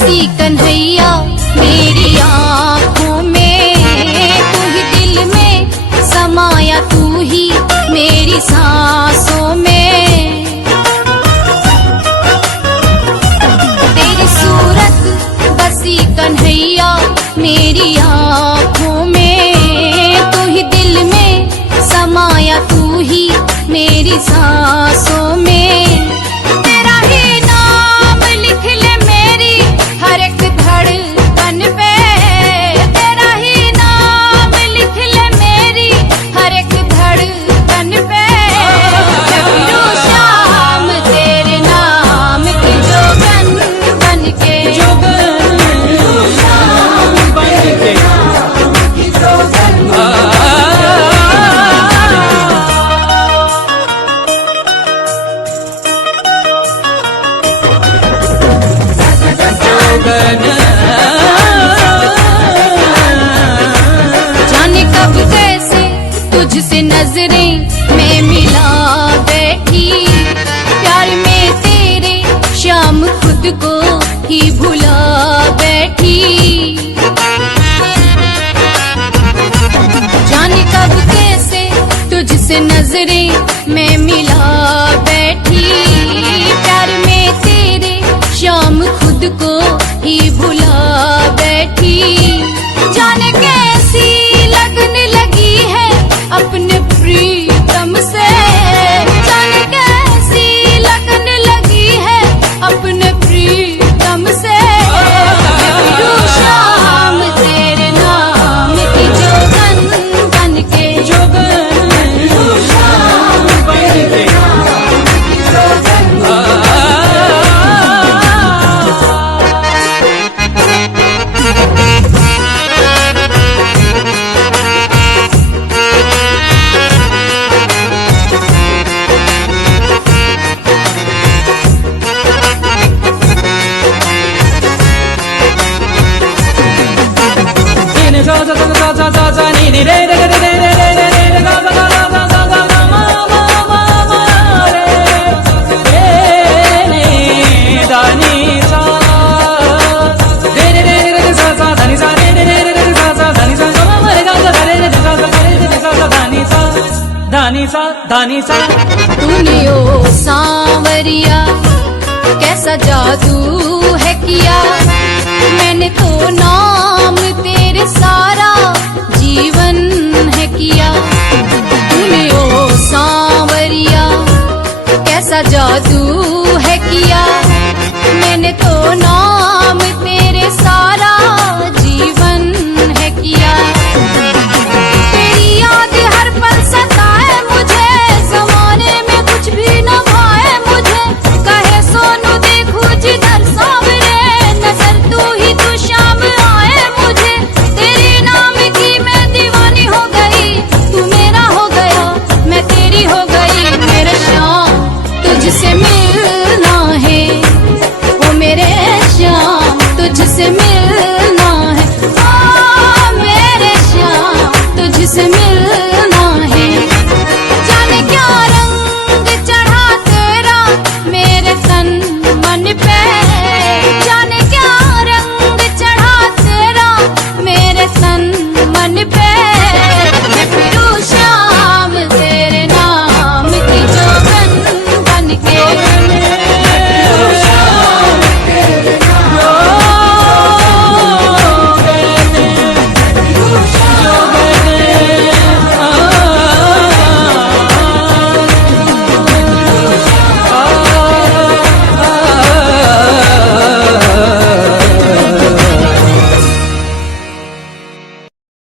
बसी कन्हैया मेरी आँखों में, तू ही दिल में समाया, तू ही मेरी सांसों में। तेरी सूरत बसी कन्हैया मेरी आँखों में, तू ही दिल में समाया, तू ही मेरी सांसों में। तेरा ही नाम लिख ले मेरी हर एक धड़कन पे, तेरा ही नाम लिख ले मेरी हर एक धड़कन पे। जगरू श्याम तेरे नाम की जोगन बन के, जाने कब कैसे तुझसे नजरें मैं मिला बैठी, प्यार में तेरे शाम खुद को ही भुला बैठी। जाने कब कैसे तुझसे नजरें मैं मिला बैठी, प्यार में तेरे शाम खुद को ही भुला बैठी। जाने कैसी लगने लगी है अपने प्रीतम से, जाने कैसी लगने लगी है अपने प्रीतम से। जगरू श्याम तेरे नाम की जोगन बन के, जगरू श्याम तेरे नाम की जोगन बन के। तूने ओ सांवरिया कैसा जादू है किया, मैंने तो नाम तेरे सारा जीवन है किया। तूने ओ सांवरिया कैसा जादू है किया, मैंने तो नाम तेरे सारा जीवन है किया। तेरी याद हर पल सताए मुझे, ज़माने में कुछ भी न भाए मुझे। कहे सोनू देखूं जिधर सांवरे, नजर तू ही तू शाम आए मुझे। तेरे नाम की मैं दीवानी हो गई, तू मेरा हो गया मैं तेरी हो गई। मेरे श्याम तुझसे मिलना है, ओ मेरे श्याम तुझसे मिलना है, ओ मेरे श्याम तुझसे